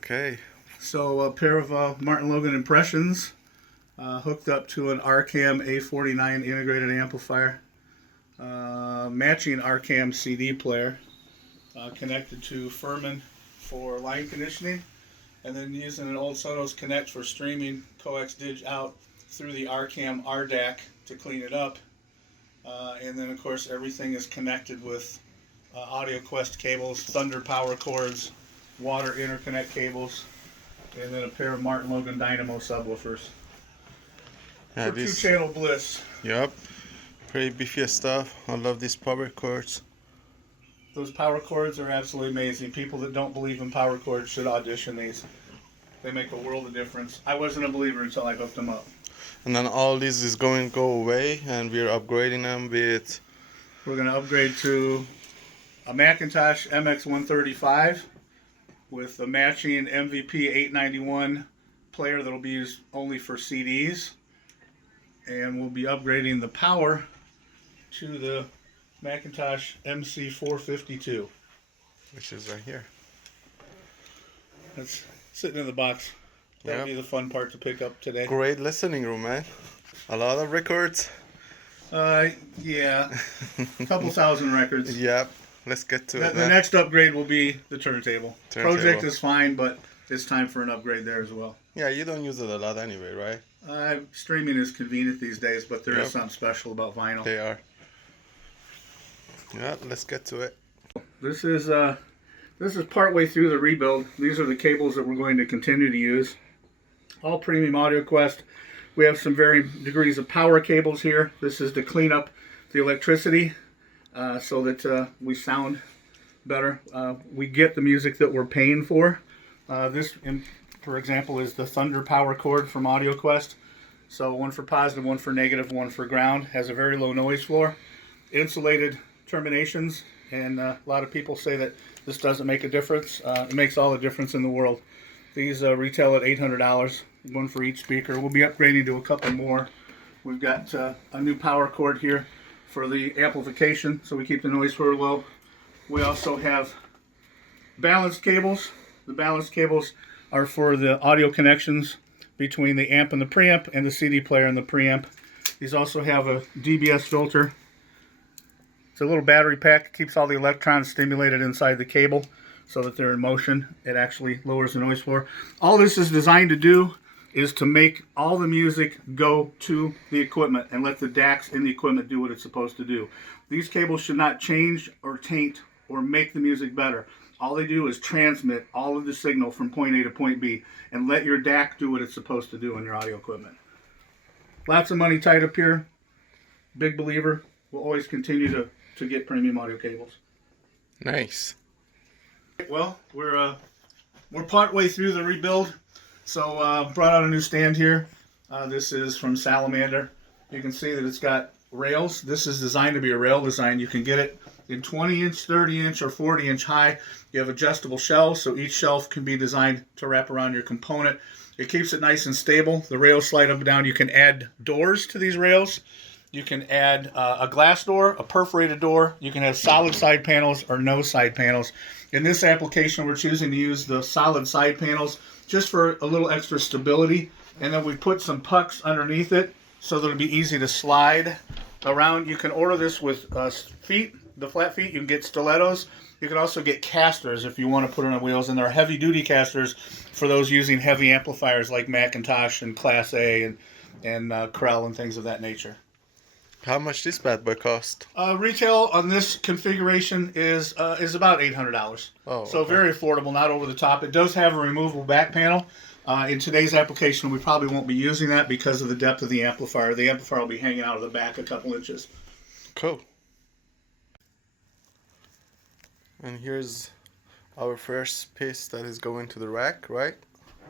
Okay. So a pair of Martin Logan Impressions hooked up to an RCAM A49 integrated amplifier, matching RCAM CD player, connected to Furman for line conditioning, and then using an old Sonos Connect for streaming coax dig out through the RCAM RDAC to clean it up. And then of course everything is connected with Audio Quest cables, Thunder power cords, water interconnect cables, and then a pair of Martin Logan Dynamo subwoofers. For two-channel bliss. Yep. Pretty beefy stuff. I love these power cords. Those power cords are absolutely amazing. People that don't believe in power cords should audition these. They make a world of difference. I wasn't a believer until I hooked them up. And then all this is going to go away, and we're upgrading them with... We're going to upgrade to a McIntosh MX135 with a matching MVP 891 player that will be used only for CDs. And we'll be upgrading the power to the McIntosh MC452. Which is right here. That's sitting in the box. That'll be the fun part to pick up today. Great listening room, man. A lot of records. Yeah. A couple thousand records. Yep. Let's get to it. The next upgrade will be the turntable. Project is fine, but it's time for an upgrade there as well. Yeah, you don't use it a lot anyway, right? Streaming is convenient these days, but there is something special about vinyl. They are. Yeah, let's get to it. This is partway through the rebuild. These are the cables that we're going to continue to use. All premium Audio Quest. We have some varying degrees of power cables here. This is to clean up the electricity so that we sound better. We get the music that we're paying for. This, for example, is the Thunder power cord from Audio Quest. So one for positive, one for negative, one for ground. Has a very low noise floor. Insulated terminations, and a lot of people say that this doesn't make a difference. It makes all the difference in the world. These retail at $800, one for each speaker. We'll be upgrading to a couple more. We've got a new power cord here for the amplification, so we keep the noise floor low. We also have balanced cables. The balanced cables are for the audio connections between the amp and the preamp, and the CD player and the preamp. These also have a DBS filter. It's a little battery pack. It keeps all the electrons stimulated inside the cable so that they're in motion. It actually lowers the noise floor. All this is designed to do is to make all the music go to the equipment and let the DACs in the equipment do what it's supposed to do. These cables should not change or taint or make the music better. All they do is transmit all of the signal from point A to point B and let your DAC do what it's supposed to do in your audio equipment. Lots of money tied up here. Big believer. We'll always continue to get premium audio cables. Nice. Well, we're partway through the rebuild, so brought out a new stand here. This is from Salamander. You can see that it's got rails. This is designed to be a rail design. You can get it in 20-inch, 30-inch, or 40-inch high. You have adjustable shelves, so each shelf can be designed to wrap around your component. It keeps it nice and stable. The rails slide up and down. You can add doors to these rails. You can add a glass door, a perforated door. You can have solid side panels or no side panels. In this application, we're choosing to use the solid side panels just for a little extra stability. And then we put some pucks underneath it so that it'll be easy to slide around. You can order this with feet, the flat feet. You can get stilettos. You can also get casters if you want to put it on wheels. And there are heavy-duty casters for those using heavy amplifiers like McIntosh and Class A and Krell and things of that nature. How much this bad boy cost? Retail on this configuration is about $800. Oh, so very affordable, not over the top. It does have a removable back panel. In today's application, we probably won't be using that because of the depth of the amplifier. The amplifier will be hanging out of the back a couple inches. Cool. And here's our first piece that is going to the rack, right?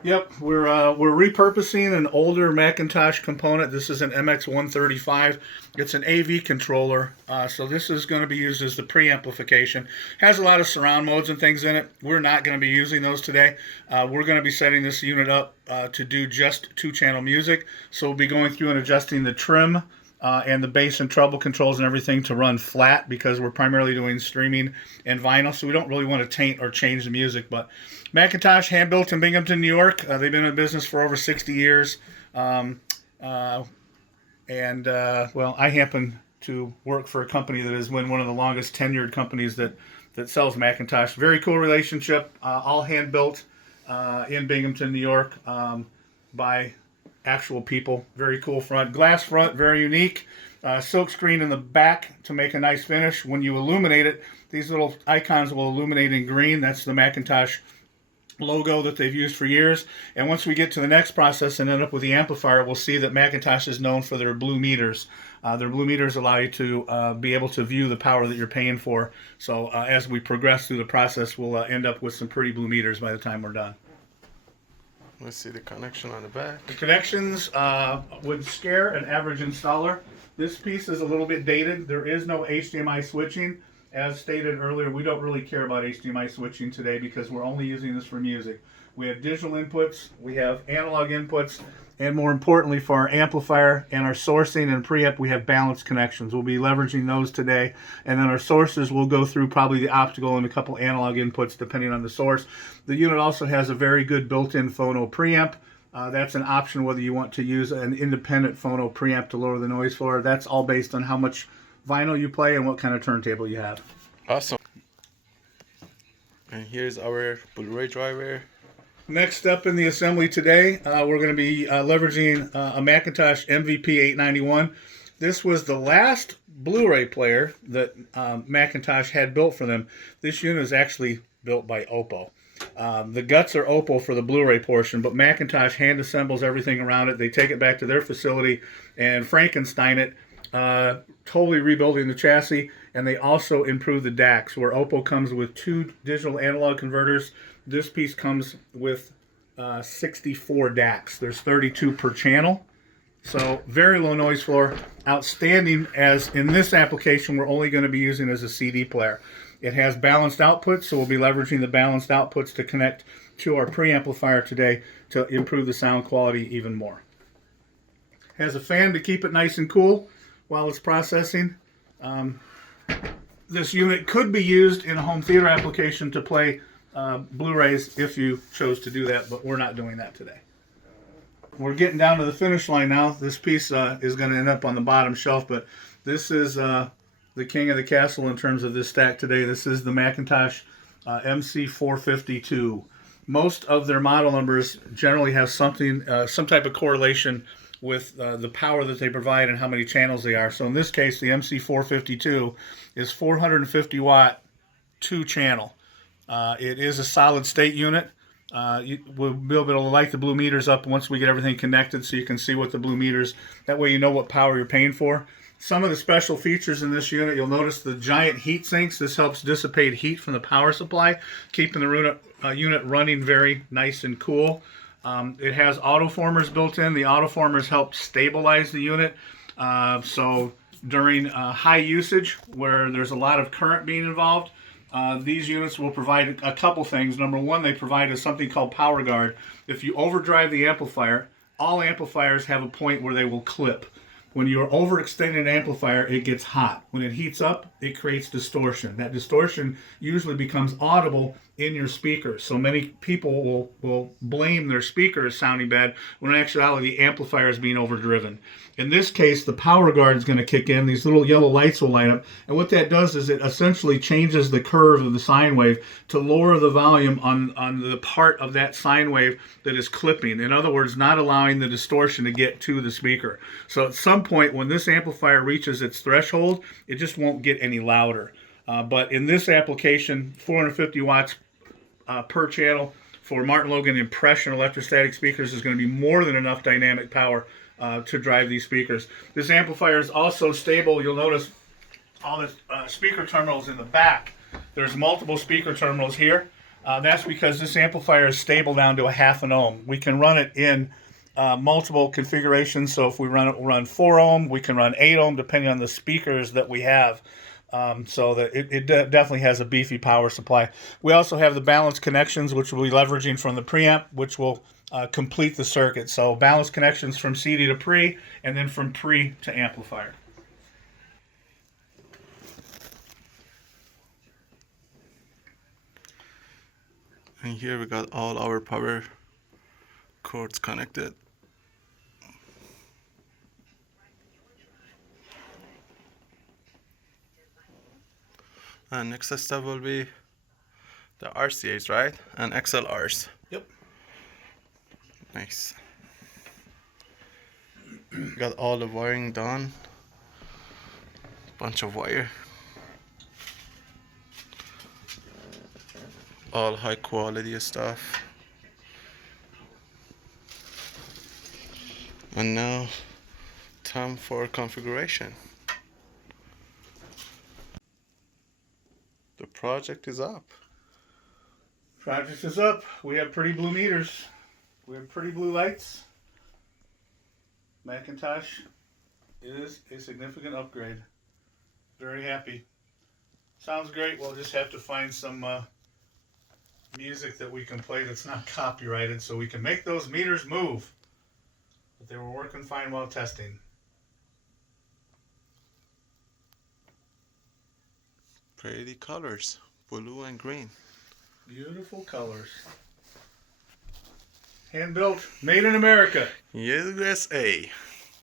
Yep, we're repurposing an older McIntosh component. This is an MX135. It's an AV controller, so this is going to be used as the preamplification. Has a lot of surround modes and things in it. We're not going to be using those today. We're going to be setting this unit up to do just two-channel music. So we'll be going through and adjusting the trim and the bass and treble controls and everything to run flat because we're primarily doing streaming and vinyl, so we don't really want to taint or change the music. But McIntosh, hand-built in Binghamton, New York. They've been in business for over 60 years. Well, I happen to work for a company that has been one of the longest tenured companies that sells McIntosh. Very cool relationship, all hand-built in Binghamton, New York, by actual people. Very cool front. Glass front, very unique. Silk screen in the back to make a nice finish. When you illuminate it, these little icons will illuminate in green. That's the McIntosh logo that they've used for years. And once we get to the next process and end up with the amplifier, we'll see that McIntosh is known for their blue meters. Their blue meters allow you to be able to view the power that you're paying for. So as we progress through the process, we'll end up with some pretty blue meters by the time we're done. Let's see the connection on the back. The connections would scare an average installer. This piece is a little bit dated. There is no HDMI switching. As stated earlier, we don't really care about HDMI switching today because we're only using this for music. We have digital inputs, we have analog inputs, and more importantly for our amplifier and our sourcing and preamp, we have balanced connections. We'll be leveraging those today. And then our sources will go through probably the optical and a couple analog inputs depending on the source. The unit also has a very good built-in phono preamp. That's an option whether you want to use an independent phono preamp to lower the noise floor. That's all based on how much vinyl you play and what kind of turntable you have. Awesome. And here's our Blu-ray driver. Next step in the assembly today, we're going to be leveraging a McIntosh MVP891. This was the last Blu-ray player that McIntosh had built for them. This unit is actually built by Oppo. The guts are Oppo for the Blu-ray portion, but McIntosh hand assembles everything around it. They take it back to their facility and Frankenstein it, totally rebuilding the chassis, and they also improve the DACs, where Oppo comes with 2 digital analog converters. This piece comes with 64 DACs. There's 32 per channel, so very low noise floor. Outstanding, as in this application we're only going to be using as a CD player. It has balanced outputs, so we'll be leveraging the balanced outputs to connect to our preamplifier today to improve the sound quality even more. Has a fan to keep it nice and cool while it's processing. This unit could be used in a home theater application to play Blu-rays if you chose to do that, but we're not doing that today. We're getting down to the finish line now. This piece is going to end up on the bottom shelf, but this is the king of the castle in terms of this stack today. This is the McIntosh MC452. Most of their model numbers generally have something, some type of correlation with the power that they provide and how many channels they are. So in this case, the MC452 is 450 watt, 2 channel. It is a solid state unit. We'll be able to light the blue meters up once we get everything connected so you can see what the blue meters, that way you know what power you're paying for. Some of the special features in this unit, you'll notice the giant heat sinks. This helps dissipate heat from the power supply, keeping the unit running very nice and cool. It has autoformers built in. The autoformers help stabilize the unit. So during high usage, where there's a lot of current being involved, these units will provide a couple things. Number one, they provide something called power guard. If you overdrive the amplifier, all amplifiers have a point where they will clip. When you're overextending an amplifier, it gets hot. When it heats up, it creates distortion. That distortion usually becomes audible in your speakers. So many people will blame their speakers sounding bad when in actuality the amplifier is being overdriven. In this case, the power guard is going to kick in. These little yellow lights will light up. And what that does is it essentially changes the curve of the sine wave to lower the volume on the part of that sine wave that is clipping. In other words, not allowing the distortion to get to the speaker. So at some point when this amplifier reaches its threshold, it just won't get any louder. But in this application, 450 watts per channel for Martin Logan impression electrostatic speakers is going to be more than enough dynamic power to drive these speakers. This amplifier is also stable. You'll notice all the speaker terminals in the back. There's multiple speaker terminals here. That's because this amplifier is stable down to a 0.5 ohm. We can run it in multiple configurations. So if we run 4 ohm, we can run 8 ohm depending on the speakers that we have. so that it definitely has a beefy power supply. We also have the balanced connections, which we'll be leveraging from the preamp, which will complete the circuit. So balanced connections from CD to pre, and then from pre to amplifier. And here we got all our power cords connected. And next step will be the RCAs, right? And XLRs. Yep. Nice. Got all the wiring done. Bunch of wire. All high quality stuff. And now, time for configuration. The project is up. Project is up. We have pretty blue meters. We have pretty blue lights. McIntosh is a significant upgrade. Very happy. Sounds great. We'll just have to find some music that we can play that's not copyrighted so we can make those meters move. But they were working fine while testing. Pretty colors, blue and green. Beautiful colors. Hand built, made in America. USA.